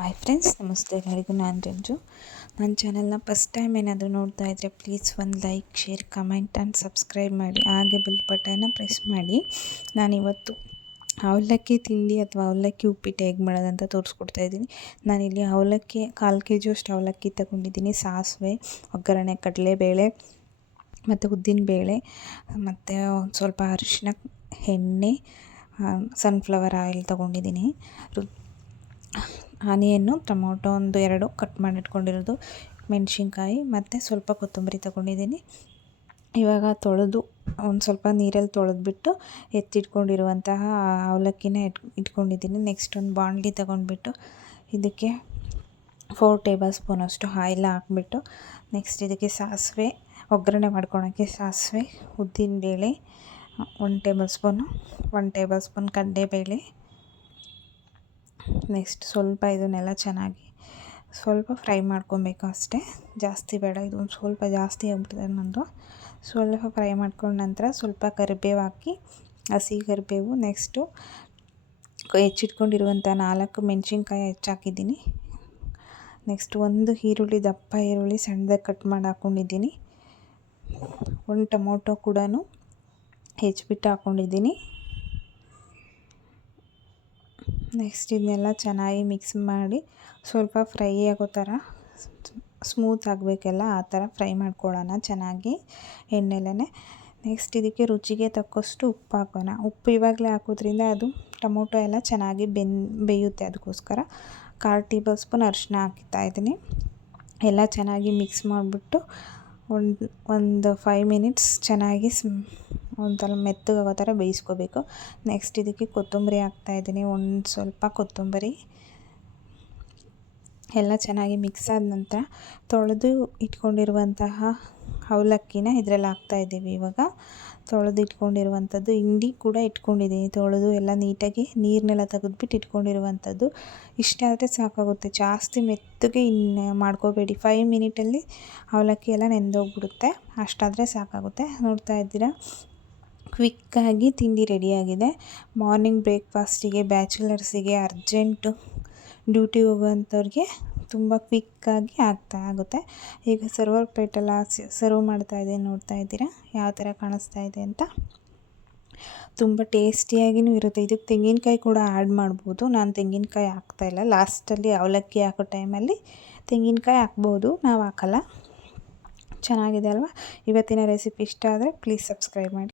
Hi friends ನಮಸ್ತೆ ಎಲ್ಲರಿಗೂ. ನಾನು ರಂಜು. ನನ್ನ ಚಾನಲ್ನ ಫಸ್ಟ್ ಟೈಮ್ ಏನಾದರೂ ನೋಡ್ತಾ ಇದ್ದರೆ ಪ್ಲೀಸ್ ಒಂದು like share comment and subscribe ಮಾಡಿ. ಹಾಗೆ ಬಿಲ್ ಬಟನ್ನ ಪ್ರೆಸ್ ಮಾಡಿ. ನಾನಿವತ್ತು ಅವಲಕ್ಕಿ ತಿಂಡಿ ಅಥವಾ ಅವಲಕ್ಕಿ ಉಪ್ಪಿಟ್ಟು ಹೇಗೆ ಮಾಡೋದಂತ ತೋರಿಸ್ಕೊಡ್ತಾ ಇದ್ದೀನಿ. ನಾನಿಲ್ಲಿ ಅವಲಕ್ಕಿ, ಕಾಲು ಕೆ ಜಿಯಷ್ಟು ಅವಲಕ್ಕಿ ತಗೊಂಡಿದ್ದೀನಿ. ಸಾಸಿವೆ, ಒಗ್ಗರಣೆ, ಕಡಲೆಬೇಳೆ ಮತ್ತು ಉದ್ದಿನಬೇಳೆ ಮತ್ತು ಒಂದು ಸ್ವಲ್ಪ ಅರಿಶಿನ ಎಣ್ಣೆ ಸನ್ಫ್ಲವರ್ ಆಯಿಲ್ ತೊಗೊಂಡಿದ್ದೀನಿ. ಆನಿಯನ್ನು ಟೊಮೊಟೊ ಒಂದು ಎರಡು ಕಟ್ ಮಾಡಿಟ್ಕೊಂಡಿರೋದು, ಮೆಣಸಿನ್ಕಾಯಿ ಮತ್ತು ಸ್ವಲ್ಪ ಕೊತ್ತಂಬರಿ ತಗೊಂಡಿದ್ದೀನಿ. ಇವಾಗ ತೊಳೆದು ಒಂದು ಸ್ವಲ್ಪ ನೀರಲ್ಲಿ ತೊಳೆದ್ಬಿಟ್ಟು ಎತ್ತಿಟ್ಕೊಂಡಿರುವಂತಹ ಅವಲಕ್ಕಿನ ಇಟ್, ಇಟ್ಕೊಂಡಿದ್ದೀನಿ. ನೆಕ್ಸ್ಟ್ ಒಂದು ಬಾಣಲಿ ತಗೊಂಡ್ಬಿಟ್ಟು ಇದಕ್ಕೆ ಫೋರ್ ಟೇಬಲ್ ಸ್ಪೂನ್ ಅಷ್ಟು ಆಯಿಲ್ ಹಾಕ್ಬಿಟ್ಟು ನೆಕ್ಸ್ಟ್ ಇದಕ್ಕೆ ಸಾಸಿವೆ, ಒಗ್ಗರಣೆ ಮಾಡ್ಕೊಳೋಕ್ಕೆ ಸಾಸಿವೆ ಉದ್ದಿನಬೇಳೆ one tablespoon one tablespoon ಕಡಲೆಬೇಳೆ ನೆಕ್ಸ್ಟ್ ಸ್ವಲ್ಪ ಇದನ್ನೆಲ್ಲ ಚೆನ್ನಾಗಿ ಸ್ವಲ್ಪ ಫ್ರೈ ಮಾಡ್ಕೊಬೇಕು ಅಷ್ಟೇ. ಜಾಸ್ತಿ ಬೇಡ, ಇದು ಒಂದು ಸ್ವಲ್ಪ ಜಾಸ್ತಿ ಆಗ್ಬಿಟ್ಟಿದೆ ನಂದು. ಸ್ವಲ್ಪ ಫ್ರೈ ಮಾಡ್ಕೊಂಡ ನಂತರ ಸ್ವಲ್ಪ ಕರಿಬೇವು ಹಾಕಿ, ಹಸಿ ಕರಿಬೇವು ನೆಕ್ಸ್ಟು ಹೆಚ್ಚಿಟ್ಕೊಂಡಿರುವಂಥ ನಾಲ್ಕು ಮೆಣಸಿನ್ಕಾಯಿ ಹೆಚ್ಚಾಕಿದ್ದೀನಿ. ನೆಕ್ಸ್ಟ್ ಒಂದು ಈರುಳ್ಳಿ, ದಪ್ಪ ಈರುಳ್ಳಿ ಸಣ್ಣದಾಗಿ ಕಟ್ ಮಾಡಿ ಹಾಕ್ಕೊಂಡಿದ್ದೀನಿ ಒಂದು ಟೊಮೊಟೊ ಕೂಡ ಹೆಚ್ಚಿಬಿಟ್ಟು ಹಾಕ್ಕೊಂಡಿದ್ದೀನಿ ನೆಕ್ಸ್ಟ್ ಇದನ್ನೆಲ್ಲ ಚೆನ್ನಾಗಿ ಮಿಕ್ಸ್ ಮಾಡಿ ಸ್ವಲ್ಪ ಫ್ರೈ ಆಗೋ ಥರ ಸ್ಮೂತ್ ಆಗಬೇಕೆಲ್ಲ ಆ ಥರ ಫ್ರೈ ಮಾಡ್ಕೊಳ್ಳೋಣ ಚೆನ್ನಾಗಿ ಎಣ್ಣೆಲೇ ನೆಕ್ಸ್ಟ್ ಇದಕ್ಕೆ ರುಚಿಗೆ ತಕ್ಕಷ್ಟು ಉಪ್ಪು ಹಾಕೋಣ. ಉಪ್ಪು ಇವಾಗಲೇ ಹಾಕೋದ್ರಿಂದ ಅದು ಟೊಮೊಟೊ ಎಲ್ಲ ಚೆನ್ನಾಗಿ ಬೆನ್, ಬೇಯುತ್ತೆ ಅದಕ್ಕೋಸ್ಕರ. ಕಾಲು ಟೇಬಲ್ ಸ್ಪೂನ್ ಅರಿಶಿನ ಹಾಕ್ತಾ ಇದ್ದೀನಿ. ಎಲ್ಲ ಚೆನ್ನಾಗಿ ಮಿಕ್ಸ್ ಮಾಡಿಬಿಟ್ಟು ಒಂದು ಒಂದು ಫೈವ್ ಮಿನಿಟ್ಸ್ ಚೆನ್ನಾಗಿ ಒಂಥರ ಮೆತ್ತಗಾಗೋ ಥರ ಬೇಯಿಸ್ಕೋಬೇಕು. ನೆಕ್ಸ್ಟ್ ಇದಕ್ಕೆ ಕೊತ್ತಂಬರಿ ಹಾಕ್ತಾಯಿದ್ದೀನಿ ಒಂದು ಸ್ವಲ್ಪ ಕೊತ್ತಂಬರಿ. ಎಲ್ಲ ಚೆನ್ನಾಗಿ ಮಿಕ್ಸ್ ಆದ ನಂತರ ತೊಳೆದು ಇಟ್ಕೊಂಡಿರುವಂತಹ ಅವಲಕ್ಕಿನ ಇದರಲ್ಲಿ ಹಾಕ್ತಾಯಿದ್ದೀವಿ ಇವಾಗ. ತೊಳೆದು ಇಟ್ಕೊಂಡಿರುವಂಥದ್ದು, ಹಿಂಡಿ ಕೂಡ ಇಟ್ಕೊಂಡಿದ್ದೀನಿ. ತೊಳೆದು ಎಲ್ಲ ನೀಟಾಗಿ ನೀರನ್ನೆಲ್ಲ ತೆಗೆದ್ಬಿಟ್ಟು ಇಟ್ಕೊಂಡಿರುವಂಥದ್ದು. ಇಷ್ಟ ಆದರೆ ಸಾಕಾಗುತ್ತೆ. ಜಾಸ್ತಿ ಮೆತ್ತಗೆ ಇನ್ನು ಮಾಡ್ಕೋಬೇಡಿ. ಫೈವ್ ಮಿನಿಟಲ್ಲಿ ಅವಲಕ್ಕಿ ಎಲ್ಲ ನೆಂದೋಗ್ಬಿಡುತ್ತೆ. ಅಷ್ಟಾದರೆ ಸಾಕಾಗುತ್ತೆ. ನೋಡ್ತಾ ಇದ್ದೀರಾ? ಕ್ವಿಕ್ಕಾಗಿ ತಿಂಡಿ ರೆಡಿಯಾಗಿದೆ. ಮಾರ್ನಿಂಗ್ ಬ್ರೇಕ್ಫಾಸ್ಟಿಗೆ, ಬ್ಯಾಚುಲರ್ಸಿಗೆ, ಅರ್ಜೆಂಟು ಡ್ಯೂಟಿಗೆ ಹೋಗುವಂಥವ್ರಿಗೆ ತುಂಬ ಕ್ವಿಕ್ಕಾಗಿ ಆಗ್ತಾ ಆಗುತ್ತೆ. ಈಗ ಸರ್ವರ್ ಪ್ಲೇಟೆಲ್ಲ ಸರ್ವ್ ಮಾಡ್ತಾ ಇದೆ, ನೋಡ್ತಾ ಇದ್ದೀರಾ? ಯಾವ ಥರ ಕಾಣಿಸ್ತಾ ಇದೆ ಅಂತ? ತುಂಬ ಟೇಸ್ಟಿಯಾಗಿಯೂ ಇರುತ್ತೆ. ಇದಕ್ಕೆ ತೆಂಗಿನಕಾಯಿ ಕೂಡ ಆ್ಯಡ್ ಮಾಡ್ಬೋದು. ನಾನು ತೆಂಗಿನಕಾಯಿ ಹಾಕ್ತಾಯಿಲ್ಲ ಲಾಸ್ಟಲ್ಲಿ ಅವಲಕ್ಕಿ ಹಾಕೋ ಟೈಮಲ್ಲಿ ತೆಂಗಿನಕಾಯಿ ಹಾಕ್ಬೋದು. ನಾವು ಹಾಕಲ್ಲ. ಚೆನ್ನಾಗಿದೆ ಅಲ್ವಾ? ಇವತ್ತಿನ ರೆಸಿಪಿ ಇಷ್ಟ ಆದರೆ ಪ್ಲೀಸ್ ಸಬ್ಸ್ಕ್ರೈಬ್ ಮಾಡಿ.